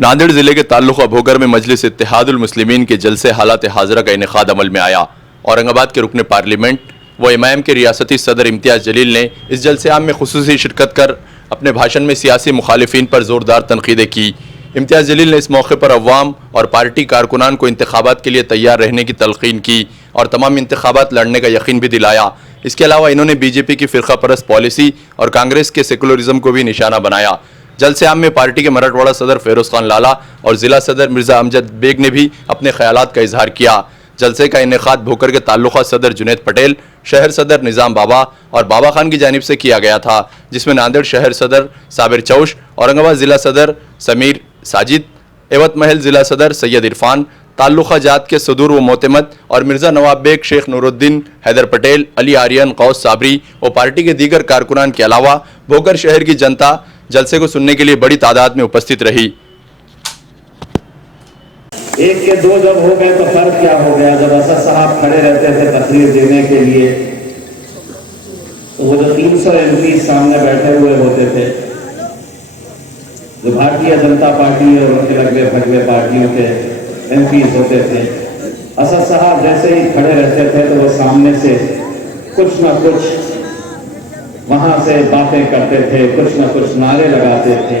नांदेड़ जिले के ताल्लुका भोकर में मजलिस इत्तेहादुल मुस्लिमीन के जलसे हालात हाज़िरा का इनेकाद अमल में आया। औरंगाबाद के रुकन पार्लियामेंट व इमाम के रियासती सदर इम्तियाज़ जलील ने इस जलसे आम में खुसूसी शिरकत कर अपने भाषण में सियासी मुखालिफिन पर ज़ोरदार तनकीदें की। इम्तियाज़ जलील ने इस मौके पर अवाम और पार्टी कारकुनान को इंतखाबात के लिए तैयार रहने की तलकीन की और तमाम इंतखाबात लड़ने का यकीन भी दिलाया। इसके अलावा इन्होंने बीजेपी की फ़िरका परस्त पॉलिसी और कांग्रेस के सेकुलरिज्म को भी निशाना बनाया। जलसे आम में पार्टी के मराठवाड़ा सदर फेरोज़ खान लाला और ज़िला सदर मिर्ज़ा अमजद बेग ने भी अपने ख्यालात का इजहार किया। जलसे का इनेकाद भोकर के ताल्लुका सदर जुनैद पटेल, शहर सदर निज़ाम बाबा और बाबा खान की जानिब से किया गया था, जिसमें नांदेड़ शहर सदर साबिर चौश, औरंगाबाद ज़िला सदर समीर साजिद, एवत महल ज़िला सदर सैयद इरफान, ताल्लुका जात के सदूर व मोतमद और मिर्ज़ा नवाब बेग, शेख नूरुद्दीन, हैदर पटेल, अली आर्यन, कौस साबरी व पार्टी के दीगर कारकुनान के अलावा भोकर शहर की जनता जलसे को सुनने के लिए बड़ी तादाद में उपस्थित रही। एक के दो जब हो गए तो फर्क क्या हो गया? जब असद साहब खड़े रहते थे तकरीर देने के लिए तो वो जो 300 MP सामने बैठे हुए होते थे, जो भारतीय जनता पार्टी और उनके लगवे भगवे पार्टियों के MP होते थे, असद साहब जैसे ही खड़े रहते थे तो वो सामने से कुछ ना कुछ वहां से बातें करते थे, कुछ ना कुछ नारे लगाते थे।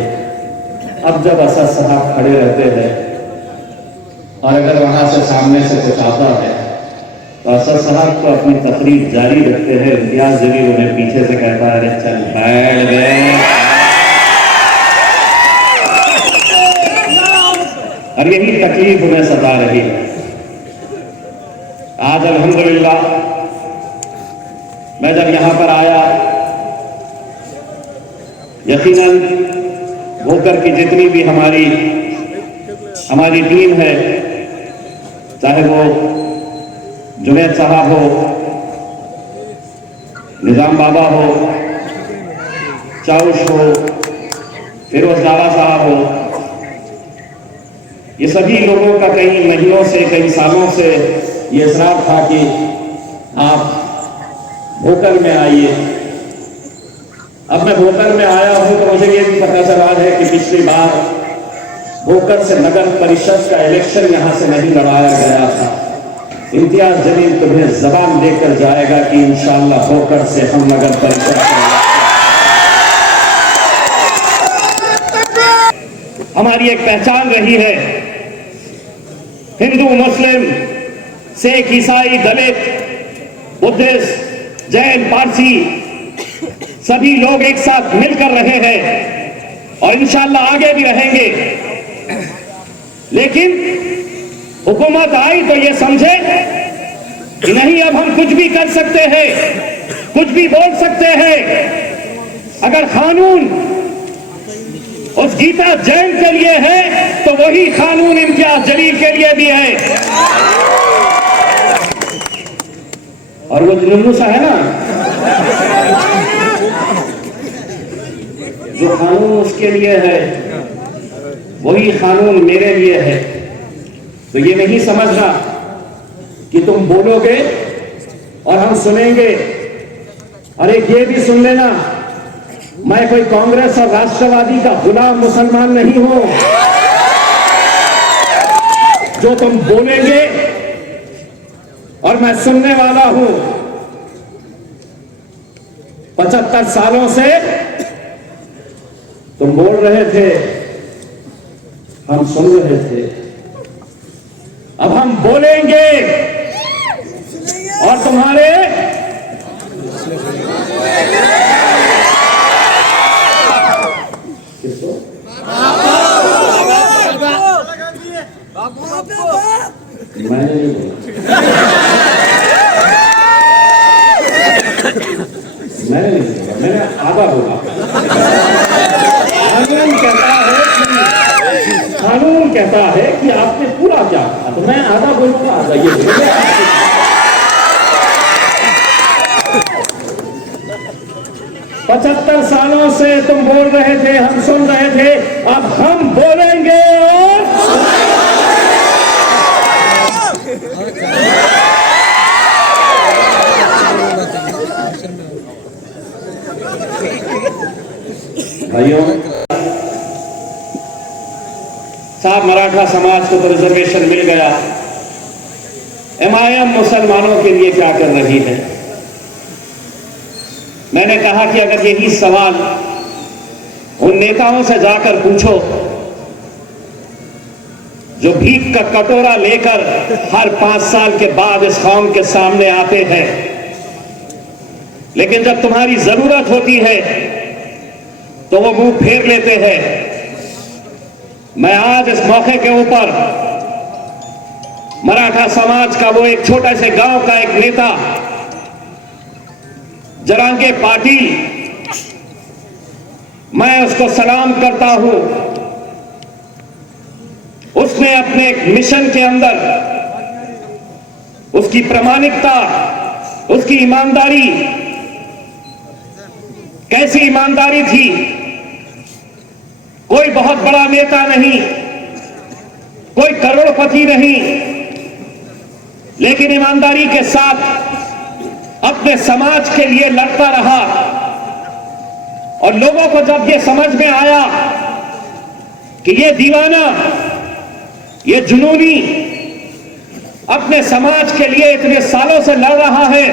अब जब असद साहब खड़े रहते हैं और अगर वहां से सामने से कुछ आता है तो असद साहब को अपनी तकरीर जारी रखते हैं। इम्तियाज जलील उन्हें पीछे से कहता है, अरे चल बैठ गए। और यही तकलीफ उन्हें सता रही है। आज अल्हम्दुलिल्लाह मैं जब यहां पर आया, यकीनन भोकर की जितनी भी हमारी टीम है, चाहे वो जुनैद साहब हो, निजाम बाबा हो, चौश हो, फिरोज लाला साहब हो, ये सभी लोगों का कई महीनों से, कई सालों से ये इसरार था कि आप भोकर में आइए। अब मैं भोकर में आया हूं तो मुझे ये भी पता चला है कि पिछली बार भोकर से नगर परिषद का इलेक्शन यहां से नहीं लड़ाया गया था। इम्तियाज जलील तुम्हें जबान देकर जाएगा कि इंशाअल्लाह भोकर से हम नगर परिषद हमारी एक पहचान रही है। हिंदू, मुस्लिम, सिख, ईसाई, दलित, बुद्धिस्ट, जैन, पारसी सभी लोग एक साथ मिलकर रहे हैं और इंशाअल्लाह आगे भी रहेंगे। लेकिन हुकूमत आई तो ये समझे कि नहीं, अब हम कुछ भी कर सकते हैं, कुछ भी बोल सकते हैं। अगर कानून उस गीता जैन के लिए है तो वही कानून इम्तियाज जलील के लिए भी है। और वो जुलूम सा है ना, जो कानून उसके लिए है वही कानून मेरे लिए है। तो ये नहीं समझना कि तुम बोलोगे और हम सुनेंगे। अरे ये भी सुन लेना, मैं कोई कांग्रेस और राष्ट्रवादी का गुलाम मुसलमान नहीं हूं। जो तुम बोलेंगे और मैं सुनने वाला हूं। 75 सालों से तुम बोल रहे थे, हम सुन रहे थे। अब हम बोलेंगे और तुम्हारे किसको मैंने नहीं बोला, मैंने आधा बोला। कानून कहता है कि आपने पूरा क्या कहा, तो मैं आधा बोलूंगा, आधा ये बोलूंगा। 75 सालों से तुम बोल रहे थे, हम सुन रहे थे, अब हम बोलेंगे और भाइयों साहब मराठा समाज को तो रिजर्वेशन मिल गया, एमआईएम मुसलमानों के लिए क्या कर रही है? मैंने कहा कि अगर यही सवाल उन नेताओं से जाकर पूछो जो भीख का कटोरा लेकर हर 5 साल के बाद इस कौम के सामने आते हैं, लेकिन जब तुम्हारी जरूरत होती है तो वो मुंह फेर लेते हैं। मैं आज इस मौके के ऊपर मराठा समाज का वो एक छोटे से गांव का एक नेता जरांगे पाटिल, मैं उसको सलाम करता हूं। उसने अपने एक मिशन के अंदर उसकी प्रामाणिकता, उसकी ईमानदारी, कैसी ईमानदारी थी। कोई बहुत बड़ा नेता नहीं, कोई करोड़पति नहीं, लेकिन ईमानदारी के साथ अपने समाज के लिए लड़ता रहा। और लोगों को जब ये समझ में आया कि ये दीवाना, ये जुनूनी अपने समाज के लिए इतने सालों से लड़ रहा है,